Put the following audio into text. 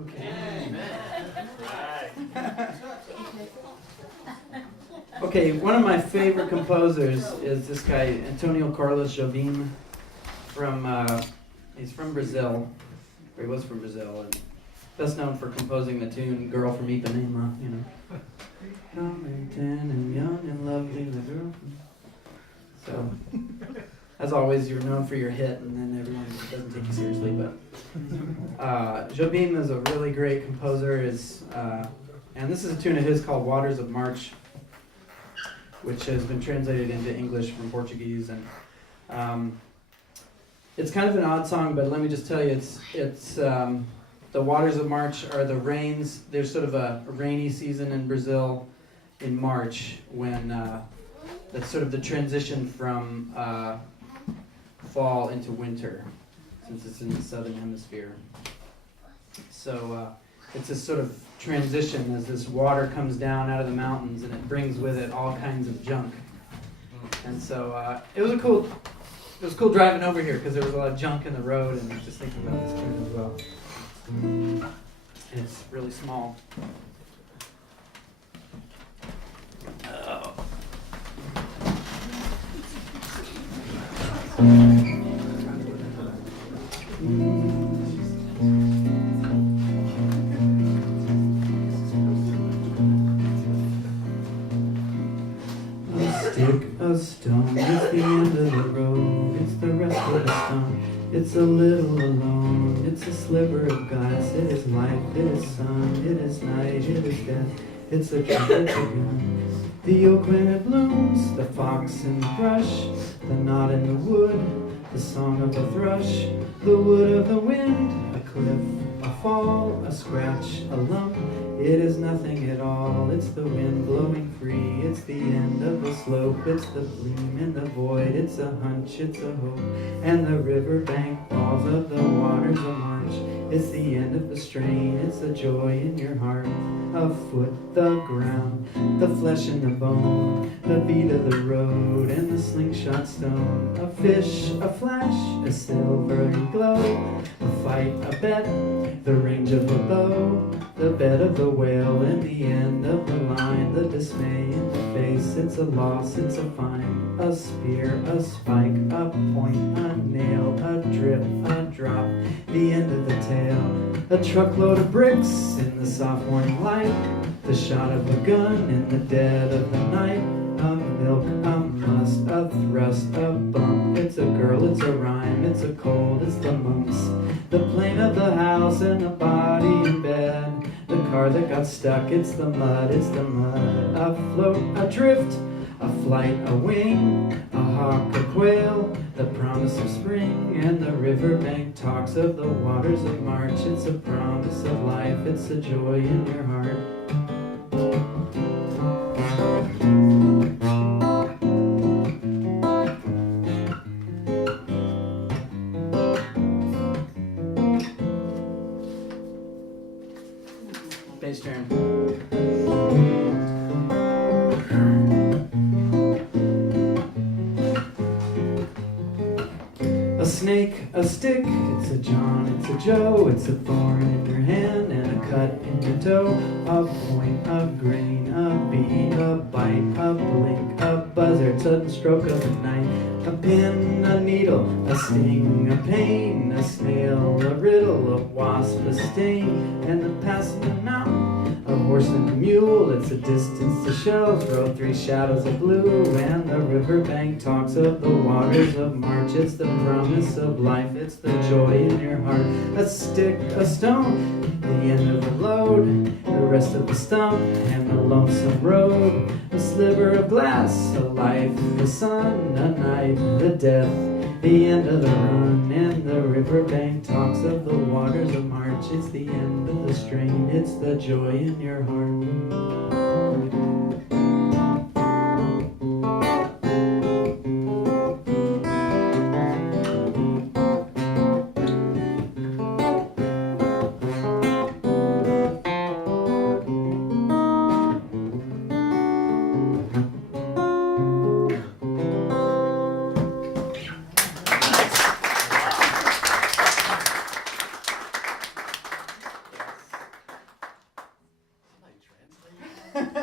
Okay. Amen. Okay, one of my favorite composers is this guy, Antonio Carlos Jobim, he's from Brazil, or he was from Brazil, and best known for composing the tune Girl from Ipanema, you know. Young and tan and young and lovely, the girl from... So, as always, you're known for your hit, and then everyone doesn't take you seriously, but Jobim is a really great composer, and this is a tune of his called Waters of March, which has been translated into English from Portuguese, and it's kind of an odd song, but let me just tell you, it's the Waters of March are the rains. There's sort of a rainy season in Brazil in March when that's sort of the transition from fall into winter, since it's in the southern hemisphere. So it's this sort of transition as this water comes down out of the mountains, and it brings with it all kinds of junk. And so it was cool driving over here because there was a lot of junk in the road, and I was just thinking about this tune as well. And it's really small. Oh. A stone, it's the end of the road, it's the rest of the stone, it's a little alone, it's a sliver of glass, it is life, it is sun, it is night, it is death, it's a tree, it's a gun. The oak when it blooms, the fox in the brush, the knot in the wood, the song of the thrush, the wood of the wind, a cliff, a fall, a scratch, a lump. It is nothing at all, it's the wind blowing free, it's the end of the slope, it's the gleam in the void, it's a hunch, it's a hope, and the riverbank falls of the waters of March. It's the end of the strain, it's the joy in your heart, a foot, the ground, the flesh and the bone, the beat of the road, and the slingshot stone, a fish, a flash, a silvery glow, a fight, a bet, the range of the bow, the bed of the whale, and the end of the line, the dismay in the face, it's a loss, it's a find, a spear, a spike, a point, a nail, a drip, a drop, the end of the tale, a truckload of bricks in the soft morning light, the shot of a gun in the dead of the night, a milk, a must, a thrust, a bump, it's a girl, it's a rhyme, it's a cold, it's the mumps, the plane of the house and the body in bed, the car that got stuck, it's the mud, a float, adrift, a flight, a wing, a hawk, a quail, the promise of spring, and the riverbank talks of the waters of March. It's a promise of life, it's a joy in your heart. Bass turn. A snake, a stick, it's a John, it's a Joe, it's a thorn in your hand and a cut in your toe, a point, a grain, a beat, a bite, a blink, a buzzard, sudden stroke of the night, a pin, a needle, a sting, a pain, a snail, a riddle, a wasp, a sting, and the passing of mountain, a horse and a mule, it's a distance to shell, throw three shadows of blue, and the riverbank talks of the waters of March. It's the promise of life, it's the joy in your heart. A stick, a stone, the end of the load, the rest of the stump, and the lonesome road. A sliver of glass, a life, the sun, a night, the death, the end of the run, and the riverbank talks of the waters of March. It's the end of the strain, it's the joy in your heart. Right.